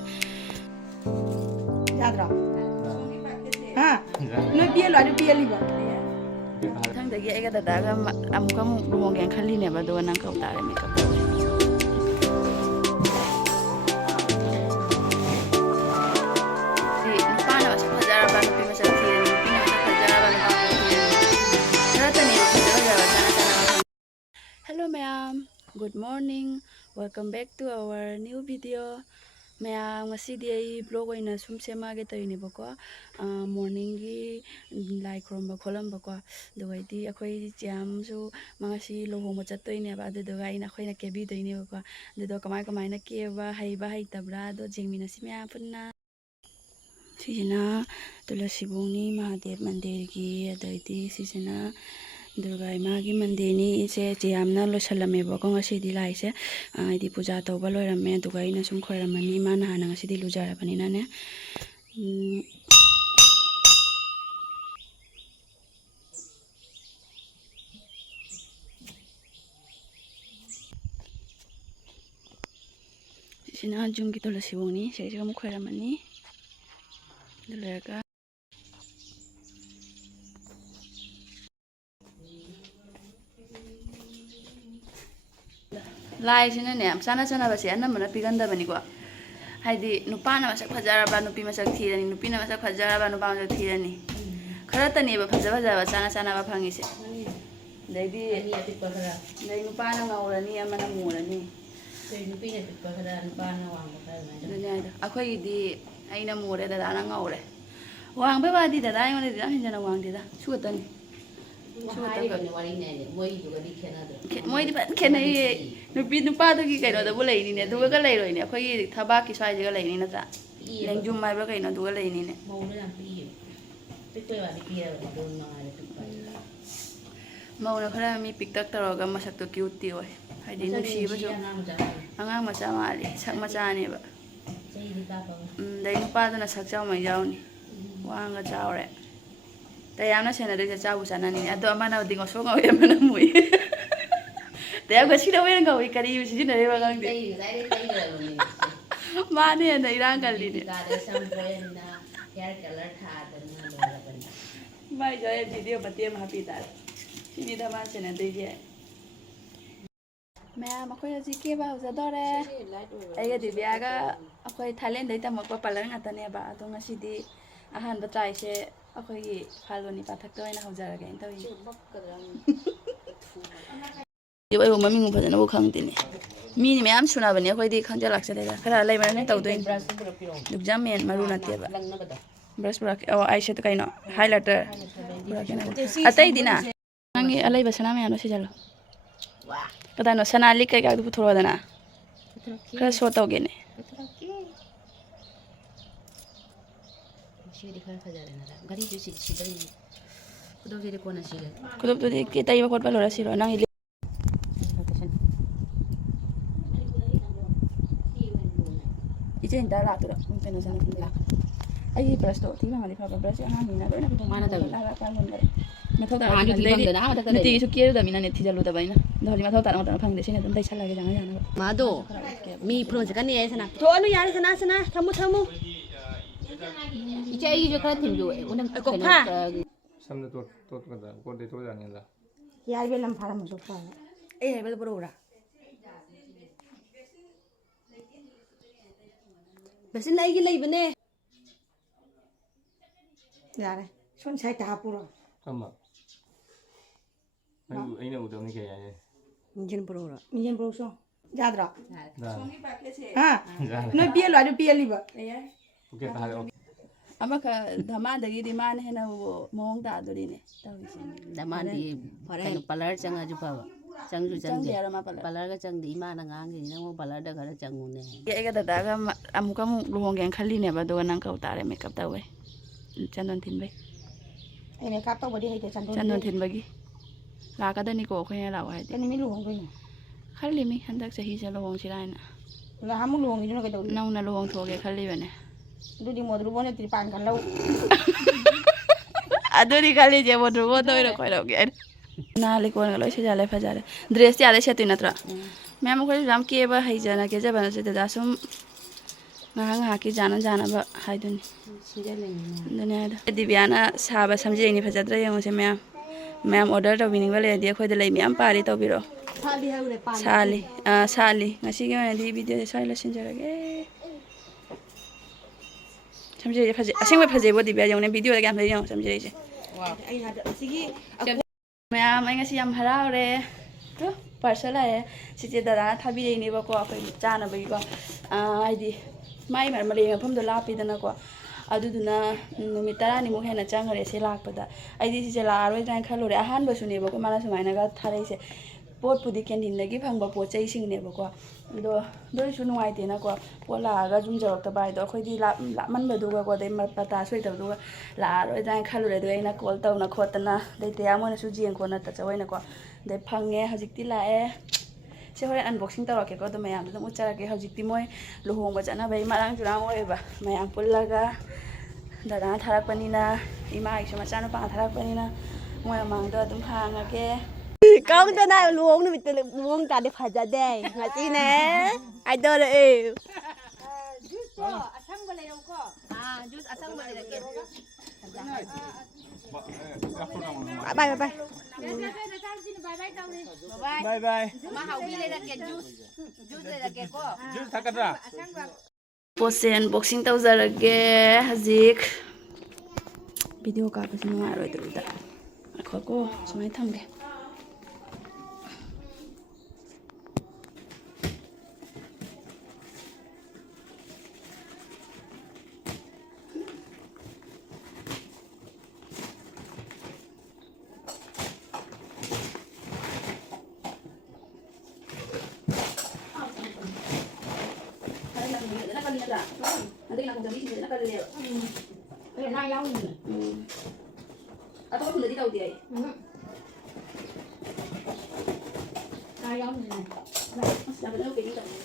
ꯇꯧꯗꯣꯏꯅꯦ ꯌꯥꯗ꯭ꯔꯣ ꯍꯥ ꯅꯣꯏ ꯄꯤꯌꯦꯜꯂꯣ ꯑꯗꯨ ꯄꯤꯌꯦꯜꯂꯤꯕ ꯃꯊꯪꯗꯒꯤ ꯑꯩꯒ ꯗꯗꯥꯒ ꯑꯃꯨꯛ ꯂꯨꯍꯣꯡꯒꯦꯅ ꯈꯜꯂꯤꯅꯦꯕ ꯑꯗꯨꯒ ꯅꯪ ꯀꯧ ꯇꯥꯔꯦ ꯃꯦꯀꯞ ꯇꯧꯋꯦ ꯅꯨꯄꯥꯅ ꯃꯁꯛ ꯐꯖꯔꯕ ꯅꯨꯄꯤ ꯃꯁꯛ ꯊꯤꯔꯅꯤ ꯅꯨꯄꯤꯅ ꯃꯁꯛ ꯐꯖꯔꯕ ꯅꯨꯄꯥ ꯃꯁꯛ ꯊꯤꯔꯅꯤ ꯈꯔꯇꯅꯦꯕ ꯐꯖ ꯐꯖꯕ ꯆꯥꯅ ꯆꯥꯅꯕ ꯍꯦꯜꯂꯣ ꯃꯌꯥꯝ good morning welcome back to our new video ꯃꯌꯥꯝ ꯉꯁꯤꯗꯤ ꯑꯩ ꯕ꯭ꯂꯣഗ് ꯑꯣꯏꯅ ꯁꯨꯝ ꯁꯦꯝꯃꯛꯑꯒꯦ ꯇꯧꯔꯤꯅꯦꯕꯀꯣ ꯃꯣꯔꯅꯤꯡꯒꯤ ꯂꯥꯏ ꯈꯨꯔꯨꯝꯕ ꯈꯣꯠꯂꯝꯕꯀꯣ ꯑꯗꯨꯒꯩꯗꯤ ꯑꯩꯈꯣꯏ ꯆꯦꯌꯥꯝꯁꯨ ꯃꯉꯁꯤ ꯂꯨꯍꯣꯡꯕꯆꯠꯇꯣꯏꯅꯦꯕ ꯑꯗꯨꯗꯨꯒ ꯑꯩꯈꯣꯏꯅ ꯀꯦꯕꯤꯗꯣꯏꯅꯦꯕꯀꯣ ꯑꯗꯨꯗꯣ ꯀꯃꯥꯏꯅ ꯀꯦꯕ ꯍꯩꯕ ꯍꯩꯇꯕ꯭ꯔꯥ ꯑꯗꯣ ꯌꯦꯡꯃꯤꯟꯅꯁꯤ ꯃꯌꯥꯝ ꯄꯨꯟꯅ ꯁꯤꯁꯤꯅ ꯇꯨꯂꯁꯤꯕꯣꯡꯅꯤ ꯃꯍꯥꯗꯦꯕ ꯃꯟꯗꯤꯔꯒꯤ ꯑꯗꯩꯗꯤ ꯁꯤꯁꯤꯅ ꯗꯨꯔꯒꯥ ꯏꯃꯥꯒꯤ ꯃꯟꯗꯤꯔꯅꯤ ꯏꯁꯦ ꯆꯦꯌꯥꯝꯅ ꯂꯣꯏꯁꯜꯂꯝꯃꯦꯕꯀꯣ ꯉꯁꯤꯗꯤ ꯂꯥꯏꯁꯦ ꯍꯥꯏꯗꯤ ꯄꯨꯖꯥ ꯇꯧꯕ ꯂꯣꯏꯔꯝꯃꯦ ꯑꯗꯨꯒ ꯑꯩꯅ ꯁꯨꯝ ꯈꯣꯏꯔꯝꯃꯅꯤ ꯃꯥꯅ ꯍꯥꯟꯅ ꯉꯁꯤꯗꯤ ꯂꯨꯖꯔꯕꯅꯤꯅꯅꯦ ꯁꯤꯁꯤꯅ ꯖꯨꯝꯒꯤ ꯇꯨꯂꯁꯤꯕꯣꯡꯅꯤ ꯁꯤꯁꯤꯒ ꯑꯃꯨꯛ ꯈꯣꯏꯔꯝꯃꯅꯤ ꯑꯗꯨ ꯂꯣꯏꯔꯒ ꯂꯥꯏꯁꯤꯅꯅꯦ ꯌꯥꯝ ꯆꯥꯟꯅꯕꯁꯦ ꯑꯅꯝꯕꯅ ꯄꯤꯒꯟꯗꯕꯅꯤꯀꯣ ꯍꯥꯏꯗꯤ ꯅꯨꯄꯥꯅ ꯃꯁꯛ ꯐꯖꯔꯕ ꯅꯨꯄꯤ ꯃꯁꯛ ꯊꯤꯔꯅꯤ ꯅꯨꯄꯤꯅ ꯃꯁꯛ ꯐꯖꯔꯕ ꯅꯨꯄꯥ ꯃꯁꯛ ꯊꯤꯔꯅꯤ ꯈꯔꯇꯅꯦꯕ ꯐꯖꯕ ꯆꯥꯅꯕ ꯐꯪꯉꯤꯁꯦ ꯑꯗꯩꯗꯤ ꯑꯗꯩ ꯅꯨꯄꯥꯅ ꯉꯧꯔꯅꯤ ꯑꯃꯅ ꯃꯨꯔꯅꯤ ꯅꯨꯄꯤꯅ ꯄꯤꯛꯄ ꯈꯔ ꯅꯨꯄꯥꯅ ꯋꯥꯡꯕ ꯈꯔ ꯑꯗꯨꯅꯦ ꯍꯥꯏꯗꯣ ꯑꯩꯈꯣꯏꯒꯤꯗꯤ ꯑꯩꯅ ꯃꯨꯔꯦ ꯗꯗꯥꯅ ꯉꯧꯔꯦ ꯋꯥꯡꯕꯩ ꯋꯥꯗꯤ ꯗꯗꯥ ꯑꯩꯉꯣꯟꯗꯗꯤ ꯌꯥꯝ ꯍꯦꯟꯖꯅ ꯋꯥꯡꯗꯦꯗ ꯁꯨꯈꯇꯅꯤ ꯃꯣꯏꯗꯤ ꯐꯖꯅ ꯈꯦꯠꯅꯩꯌꯦ ꯅꯨꯄꯥꯗꯨꯒꯤ ꯀꯩꯅꯣꯗꯕꯨ ꯂꯩꯅꯤꯅꯦ ꯑꯗꯨꯒ ꯂꯩꯔꯣꯏꯅꯦ ꯑꯩꯈꯣꯏꯒꯤ ꯊꯕꯥꯛꯀꯤ ꯁ꯭ꯋꯥꯏꯁꯤꯒ ꯂꯩꯅꯤ ꯅꯠꯇ꯭ꯔꯥ ꯂꯦꯡꯖꯨꯝ ꯍꯥꯏꯕ꯭ꯔꯥ ꯀꯩꯅꯣ ꯑꯗꯨꯒ ꯂꯩꯅꯤꯅꯦ ꯃꯧꯅ ꯈꯔ ꯃꯤ ꯄꯤꯛꯇꯛ ꯇꯧꯔꯒ ꯃꯁꯛꯇꯣ ꯀ꯭ꯌꯨꯠꯇꯤ ꯑꯣꯏ ꯍꯥꯏꯗꯤ ꯅꯨꯡꯁꯤꯕꯁꯨ ꯑꯉꯥꯡ ꯃꯆꯥ ꯃꯥꯜꯂꯤ ꯁꯛ ꯃꯆꯥꯅꯦꯕ ꯑꯗꯩ ꯅꯨꯄꯥꯗꯨꯅ ꯁꯛ ꯆꯥꯎꯃꯩ ꯌꯥꯎꯅꯤ ꯋꯥꯡꯒ ꯆꯥꯎꯔꯦ ꯇꯌꯥꯝꯅ ꯁꯦꯟꯅꯗꯣꯏꯁꯦ ꯆꯥꯕꯨ ꯆꯥꯅꯅꯤꯅꯦ ꯑꯗꯣ ꯑꯃꯅꯗꯤ ꯉꯧꯁꯣꯛ ꯉꯧꯏ ꯑꯃꯅ ꯃꯨꯏ ꯇꯌꯥꯝ ꯉꯁꯤꯅ ꯑꯣꯏꯅ ꯉꯧꯏ ꯀꯔꯤ ꯁꯤꯖꯤꯟꯅꯔꯤꯕ ꯈꯪꯗꯦ ꯃꯥꯅ ꯍꯦꯟꯅ ꯏꯔꯥꯡ ꯀꯜꯂꯤꯅꯦ ꯃꯥꯏꯁꯨ ꯑꯩ ꯚꯤꯗꯤꯑꯣ ꯃꯇꯦꯛ ꯑꯃ ꯍꯥꯞꯄꯤ ꯇꯥꯔꯦ ꯁꯤꯅꯤꯗ ꯃꯥꯅ ꯁꯦꯟꯅꯗꯣꯏꯁꯦ ꯃꯌꯥꯝ ꯑꯩꯈꯣꯏ ꯍꯧꯖꯤꯛ ꯀꯦꯕ ꯍꯧꯖꯗꯣꯔꯦ ꯑꯩꯒ ꯗꯤꯕꯤꯌꯥꯒ ꯑꯩꯈꯣꯏ ꯊꯥꯏꯂꯦꯟꯗꯩ ꯇꯝꯃꯛꯄ ꯄꯥꯔꯂꯔ ꯉꯥꯛꯇꯅꯦꯕ ꯑꯗꯣ ꯉꯁꯤꯗꯤ ꯑꯍꯥꯟꯕ ꯇ꯭ꯔꯥꯏꯁꯦ ꯑꯩꯈꯣꯏꯒꯤ ꯐꯥꯜꯒꯨꯅꯤ ꯄꯥꯊꯛꯇ ꯑꯣꯏꯅ ꯍꯧꯖꯔꯒꯦꯅ ꯇꯧꯔꯤꯅꯦ ꯑꯩꯕꯨ ꯃꯃꯤꯡꯕꯨ ꯐꯖꯅꯕꯨ ꯈꯪꯗꯦꯅꯦ ꯃꯤꯅꯤ ꯃꯌꯥꯝ ꯁꯨꯅꯕꯅꯦ ꯑꯩꯈꯣꯏꯗꯤ ꯈꯪꯖ ꯂꯥꯛꯆꯗꯦꯗ ꯈꯔ ꯂꯩꯕꯅꯅꯦ ꯇꯧꯗꯣꯏꯅꯤ ꯗꯨꯛꯖꯥ ꯃꯦꯟ ꯃꯔꯨ ꯅꯠꯇꯦꯕ ꯕ꯭ꯔꯁ ꯄꯨꯔꯛꯀꯦ ꯑꯣ ꯑꯩꯁꯦ ꯀꯩꯅꯣ ꯍꯥꯏꯂꯥꯏꯇꯔ ꯑꯇꯩꯗꯤꯅ ꯅꯪꯒꯤ ꯑꯂꯩꯕ ꯁꯅꯥ ꯃꯌꯥꯝꯗꯣ ꯁꯤꯖꯜꯂꯣ ꯀꯗꯥꯏꯅꯣ ꯁꯅꯥ ꯂꯤꯛ ꯀꯩꯀꯥꯗꯨ ꯄꯨꯊꯣꯔꯛꯑꯣꯗꯅ ꯈꯔ ꯁꯣ ꯇꯧꯒꯦꯅꯦ ꯈꯨꯗꯣꯞꯇꯨꯗꯤ ꯇꯩꯕ ꯈꯣꯠꯄ ꯂꯣꯏꯔ ꯁꯤꯔꯣ ꯅꯪꯒꯤ ꯏꯆꯦ ꯏꯟꯇ ꯂꯥꯛꯇꯣꯏꯔꯣ ꯀꯩꯅꯣ ꯑꯩꯒꯤ ꯕ꯭ꯔꯁꯇꯣ ꯊꯤ ꯐꯪꯉꯗꯤ ꯐꯕ ꯕ꯭ꯔꯁꯁꯦ ꯑꯉꯥꯡꯅꯤꯅ ꯂꯣꯏꯅ ꯃꯊꯧ ꯇꯥꯔꯛꯑꯗꯤ ꯅꯨꯡꯇꯤꯒꯤꯁꯨ ꯀꯦꯔꯨꯗꯕꯅꯤꯅꯅꯦ ꯊꯤꯖꯜꯂꯨꯗꯕ ꯑꯩꯅ ꯑꯗꯣ ꯍꯧꯖꯤꯛ ꯃꯊꯧ ꯇꯥꯔꯛ ꯃꯇꯝꯗ ꯐꯪꯗꯦ ꯁꯤꯅ ꯑꯗꯨꯝ ꯇꯩꯁꯜꯂꯒꯦ ꯌꯥꯅꯕ ꯃꯥꯗꯣ ꯃꯤ ꯐꯨꯔꯣꯟ ꯆꯠꯀꯅꯤ ꯌꯥꯏ ꯁꯅꯥ ꯊꯣꯛꯑꯅꯨ ꯌꯥꯔꯦ ꯁꯅꯥ ꯊꯝꯃꯨ 이제 이게 그래 팀도 오늘 ꯀꯣꯛꯐꯥ ꯁꯝꯅ ꯇꯣꯠꯀꯗ꯭ꯔꯥ ꯀꯣꯟꯗꯩ ꯇꯣꯠ ꯌꯥꯅꯤꯗ ꯌꯥꯏꯕ ꯂꯝ ꯐꯥꯔꯝꯃꯁꯨ ꯐꯔꯦ ꯑꯩ ꯍꯥꯏꯕꯗ ꯄꯨꯔꯛꯎꯔꯥ ꯕꯦꯁꯤꯟ ꯑꯩꯒꯤ ꯂꯩꯕꯅꯦ ꯌꯥꯔꯦ ꯁꯣꯝ ꯁꯥꯏꯗ ꯍꯥꯞꯄꯨꯔꯣ ꯑꯃ ꯑꯩꯅ ꯎꯗꯕꯅꯤ ꯀꯩ ꯍꯥꯏꯌꯦ 민지는 보러오라 ꯃꯤꯡꯖꯦꯜ ꯄꯨꯔꯛꯎꯁꯣ ꯌꯥꯗ꯭ꯔꯣ ꯌꯥꯔꯦ ꯍꯥ ꯅꯣꯏ ꯄꯤꯌꯜꯂꯣ ꯑꯗꯨ ꯄꯤꯌꯜꯂꯤꯕ ꯄꯣꯀꯦꯠꯇ ꯍꯥꯏꯔꯛꯑꯣ ꯑꯃꯈꯛ ꯙꯃꯥꯗꯒꯤꯗꯤ ꯃꯥꯅ ꯍꯦꯟꯅ ꯃꯑꯣꯡ ꯇꯥꯗꯣꯔꯤꯅꯦ ꯇꯧꯔꯤꯁꯦ 나만디 그냥 발라를 짱아주 봐봐 짱주 짱제 발라가 짱데 이마나 강게 너무 발라다 가라 짱우네 ꯑꯩꯒ ꯗꯗꯥꯒ ꯑꯃꯨꯛ ꯂꯨꯍꯣꯡꯒꯦꯅ ꯈꯜꯂꯤꯅꯦꯕ ꯑꯗꯨꯒ ꯅꯪ ꯀꯧ ꯇꯥꯔꯦ ꯃꯦꯀꯞ ꯇꯧꯋꯦ ꯆꯟꯗꯣꯟ ꯊꯤꯟꯕꯩ ꯑꯩ ꯃꯦꯀꯞ ꯇꯧꯕꯗꯤ ꯍꯩꯇꯦ ꯆꯟꯗꯣꯟ ꯊꯤꯟꯕꯒꯤ ꯂꯥꯛꯀꯗꯅꯤꯀꯣ ꯑꯩꯈꯣꯏꯅ ꯂꯥꯛꯑꯣ ꯍꯥꯏꯗꯤ ꯀꯩ ꯅꯨꯃꯤꯠ ꯂꯨꯍꯣꯡꯗꯣꯏꯅꯣ ꯈꯜꯂꯤꯃꯤ ꯍꯟꯗꯛ ꯆꯍꯤꯁꯦ ꯂꯨꯍꯣꯡꯁꯤꯔꯥ ꯍꯥꯏꯅ ꯅꯍꯥꯟꯃꯨꯛ ꯂꯨꯍꯣꯡꯉꯤꯗꯨꯅ ꯀꯩꯗꯧꯔꯤ ꯅꯧꯅ ꯂꯨꯍꯣꯡꯊꯣꯛꯑꯒꯦ ꯈꯜꯂꯤꯕꯅꯦ ꯑꯗꯨꯗꯤ ꯃꯣꯗ꯭ꯔꯨꯕꯣꯅ ꯇ꯭ꯔꯤꯄꯥꯟ ꯈꯜꯂꯧ ꯑꯗꯨꯗꯤ ꯈꯜꯂꯤꯁꯦ ꯃꯣꯗ꯭ꯔꯨꯕꯣꯗ ꯑꯣꯏꯅ ꯈꯣꯏꯔꯝꯒꯦ ꯑꯩꯅ ꯅꯥ ꯂꯩꯀꯣꯟꯒ ꯂꯣꯏ ꯁꯤꯖꯜꯂꯦ ꯐꯖꯔꯦ ꯗ꯭ꯔꯦꯁꯇꯤ ꯑꯥꯗꯩ ꯁꯦꯠꯇꯣꯏ ꯅꯠꯇ꯭ꯔꯥ ꯃꯌꯥꯝ ꯑꯩꯈꯣꯏꯁꯨ ꯌꯥꯝ ꯀꯦꯕ ꯍꯩꯖꯅ ꯀꯦꯖꯕ ꯅꯠꯇꯦ ꯗꯗꯥ ꯁꯨꯝ ꯉꯥꯏꯍꯥꯛ ꯉꯥꯏꯍꯥꯛꯀꯤ ꯖꯥꯅꯕ ꯍꯥꯏꯗꯨꯅꯤ ꯁꯤꯖꯜꯂꯤꯅꯤꯅ ꯑꯗꯨꯅꯦ ꯍꯥꯏꯗꯣ ꯗꯤꯕꯤꯌꯥꯅ ꯁꯥꯕ ꯁꯝꯖꯦꯛꯅꯤ ꯐꯖꯗ꯭ꯔꯥ ꯌꯦꯡꯉꯨꯁꯦ ꯃꯌꯥꯝ ꯑꯣꯔꯗꯔ ꯇꯧꯕꯤꯅꯤꯡꯕ ꯂꯩꯔꯗꯤ ꯑꯩꯈꯣꯏꯗ ꯂꯩ ꯃꯌꯥꯝ ꯄꯥꯔꯤ ꯇꯧꯕꯤꯔꯛꯑꯣ ꯁꯥꯠꯂꯤ ꯍꯥꯏꯕꯅꯦ ꯁꯥꯠꯂꯤ ꯁꯥꯠꯂꯤ ꯉꯁꯤꯒꯤ ꯑꯣꯏꯅꯗꯤ ꯚꯤꯗꯤꯑꯣꯁꯦ ꯁ꯭ꯋꯥꯏ ꯂꯣꯏꯁꯤꯟꯖꯔꯒꯦ ꯁꯝꯖꯦꯛꯁꯦ ꯐꯖꯩ ꯑꯁꯦꯡꯕ ꯐꯖꯩꯕꯣ ꯗꯤꯕꯤꯌꯥ ꯌꯦꯡꯉꯨꯅꯦ ꯚꯤꯗꯤꯑꯣꯗ ꯀꯌꯥꯝ ꯐꯖꯩ ꯌꯦꯡꯉꯣ ꯁꯝꯖꯦꯛꯁꯦ ꯃꯌꯥꯝ ꯑꯩ ꯉꯁꯤ ꯌꯥꯝ ꯍꯔꯥꯎꯔꯦ ꯄꯥꯔꯁꯦꯜ ꯂꯥꯛꯑꯦ ꯁꯤꯁꯦ ꯗꯗꯥꯅ ꯊꯥꯕꯤꯔꯛꯏꯅꯦꯕꯀꯣ ꯑꯩꯈꯣꯏ ꯆꯥꯅꯕꯒꯤꯀꯣ ꯍꯥꯏꯗꯤ ꯃꯥꯏ ꯂꯩ ꯃꯐꯝꯗꯣ ꯂꯥꯞꯄꯤꯗꯅꯀꯣ ꯑꯗꯨꯗꯨꯅ ꯅꯨꯃꯤꯠ 10ꯅꯤꯃꯨꯛ ꯍꯦꯟꯅ ꯆꯪꯈꯔꯦ ꯁꯤ ꯂꯥꯛꯄꯗ ꯑꯩꯗꯤ ꯁꯤꯁꯦ ꯂꯥꯛꯑꯔꯣꯏꯗ꯭ꯔꯥꯅ ꯈꯜꯂꯨꯔꯦ ꯑꯍꯥꯟꯕꯁꯨꯅꯦꯕꯀꯣ ꯃꯥꯅ ꯁꯨꯃꯥꯏꯅꯒ ꯊꯥꯔꯛꯏꯁꯦ ꯄꯣꯠꯄꯨꯗꯤ ꯀꯦꯟꯇꯤꯟꯗꯒꯤ ꯐꯪꯕ ꯄꯣꯠ ꯆꯩꯁꯤꯡꯅꯦꯕꯀꯣ ꯑꯗꯣ ꯑꯗꯨꯏꯁꯨ ꯅꯨꯡꯉꯥꯏꯇꯦꯅꯀꯣ ꯄꯣꯠ ꯂꯥꯛꯑꯒ ꯌꯨꯝ ꯌꯧꯔꯛꯇꯕ ꯍꯥꯏꯗꯣ ꯑꯩꯈꯣꯏꯗꯤ ꯂꯥꯞꯃꯟꯕꯗꯨꯒꯀꯣ ꯑꯗꯩ ꯄꯇꯥꯁꯨ ꯂꯩꯇꯕꯗꯨꯒ ꯂꯥꯛꯑꯔꯣꯏꯗ꯭ꯔꯥꯅ ꯈꯜꯂꯨꯔꯦ ꯑꯗꯨꯒ ꯑꯩꯅ ꯀꯣꯜ ꯇꯧꯅ ꯈꯣꯠꯇꯅ ꯑꯗꯩ ꯇꯌꯥ ꯃꯣꯏꯅꯁꯨ ꯌꯦꯡ ꯈꯣꯠꯅ ꯆꯠꯆꯕꯅꯀꯣ ꯑꯗꯩ ꯐꯪꯉꯦ ꯍꯧꯖꯤꯛꯇꯤ ꯂꯥꯛꯑꯦ ꯁꯤ ꯍꯣꯔꯦꯟ ꯑꯟꯕꯣꯛꯁꯤꯡ ꯇꯧꯔꯛꯀꯦꯀꯣ ꯑꯗꯣ ꯃꯌꯥꯝꯗꯣ ꯑꯗꯨꯝ ꯎꯠꯆꯔꯛꯀꯦ ꯍꯧꯖꯤꯛꯇꯤ ꯃꯣꯏ ꯂꯨꯍꯣꯡꯕ ꯆꯠꯅꯕꯒꯤ ꯃꯔꯥꯡ ꯆꯨꯔꯥꯡ ꯑꯣꯏꯌꯦꯕ ꯃꯌꯥꯝ ꯄꯨꯜꯂꯒ ꯗꯗꯥꯅ ꯊꯥꯔꯛꯄꯅꯤꯅ ꯏꯃꯥꯒꯤꯁꯨ ꯃꯆꯥꯅꯨꯄꯥꯅ ꯊꯥꯔꯛꯄꯅꯤꯅ ꯃꯣꯏ ꯃꯃꯥꯡꯗꯣ ꯑꯗꯨꯝ ꯍꯥꯡꯉꯒꯦ ꯀꯧꯗꯅ ꯂꯨꯍꯣꯡ ꯅꯨꯃꯤꯠꯇ ꯂꯨꯍꯣꯡ ꯇꯥꯔꯗꯤ ꯐꯖꯗꯦ ꯉꯁꯤꯅꯦ ꯍꯥꯏꯗꯣꯔꯛꯑꯦ ꯖꯨꯁꯇꯣ ꯑꯁꯪꯕ ꯂꯩꯔꯧꯀꯣ ꯖꯨꯁ ꯑꯁꯪꯕ ꯂꯩꯔꯛꯀꯦ ꯕꯥꯏ ꯕꯥꯏ ꯕꯥꯏ ꯕꯥꯏ ꯕꯥꯏ ꯃꯥ ꯍꯥꯎꯕꯤ ꯂꯩꯔꯛꯀꯦ ꯖꯨꯁ ꯂꯩꯔꯛꯀꯦꯀꯣ ꯖꯨꯁ ꯊꯛꯀꯗ꯭ꯔꯥ ꯄꯣꯠꯁꯦ ꯑꯟꯕꯣꯛꯁꯤꯡ ꯇꯧꯖꯔꯒꯦ ꯍꯧꯖꯤꯛ ꯚꯤꯗꯤꯑꯣ ꯀꯥꯞꯄꯁꯦ ꯅꯨꯡꯉꯥꯏꯔꯣꯏꯗꯧꯔꯤꯗ ꯉꯥꯏꯈꯣꯀꯣ ꯁꯨꯃꯥꯏꯅ ꯊꯝꯒꯦ ꯑꯗꯒꯤ ꯅꯥꯀꯣꯡ ꯆꯝꯕꯤꯁꯤꯡꯁꯤꯅ ꯀꯜꯂꯦꯕ ꯅꯪ ꯌꯥꯎꯅꯤ ꯑꯇꯣꯞꯄ ꯈꯨꯟꯗꯗꯤ ꯇꯧꯗꯦ ꯑꯩ ꯅꯪ ꯌꯥꯎꯅꯤ ꯑꯁ ꯌꯥꯝ ꯐꯖꯅ ꯄꯦꯛꯀꯤꯡ ꯇꯧꯋꯦ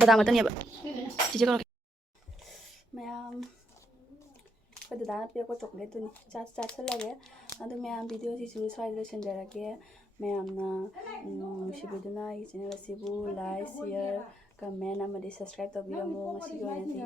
ꯕꯗꯥꯝ ꯉꯥꯛꯇꯅꯦꯕ ꯆꯤꯆꯦ ꯀꯧꯔꯛꯀꯦ ꯃꯌꯥꯝ ꯑꯩꯈꯣꯏ ꯗꯗꯥꯅ ꯄꯤꯔꯛꯄ ꯆꯣꯀ꯭ꯂꯦꯠꯇꯨꯅꯤ ꯆꯥꯁꯤꯜꯂꯒꯦ ꯑꯗꯨ ꯃꯌꯥꯝ ꯚꯤꯗꯤꯑꯣꯁꯤꯁꯨ ꯁ꯭ꯋꯥꯏꯗ ꯂꯣꯏꯁꯤꯟꯖꯔꯒꯦ ꯃꯌꯥꯝꯅ ꯅꯨꯡꯁꯤꯕꯤꯗꯨꯅ ꯑꯩꯒꯤ ꯆꯦꯅꯦꯜ ꯑꯁꯤꯕꯨ ꯂꯥꯏꯛ ꯁꯤꯌꯔ ꯀꯃꯦꯟ ꯑꯃꯗꯤ ꯁꯕꯁꯀ꯭ꯔꯥꯏꯕ ꯇꯧꯕꯤꯔꯝꯃꯨ ꯉꯁꯤꯒꯤ ꯑꯣꯏꯅꯗꯤ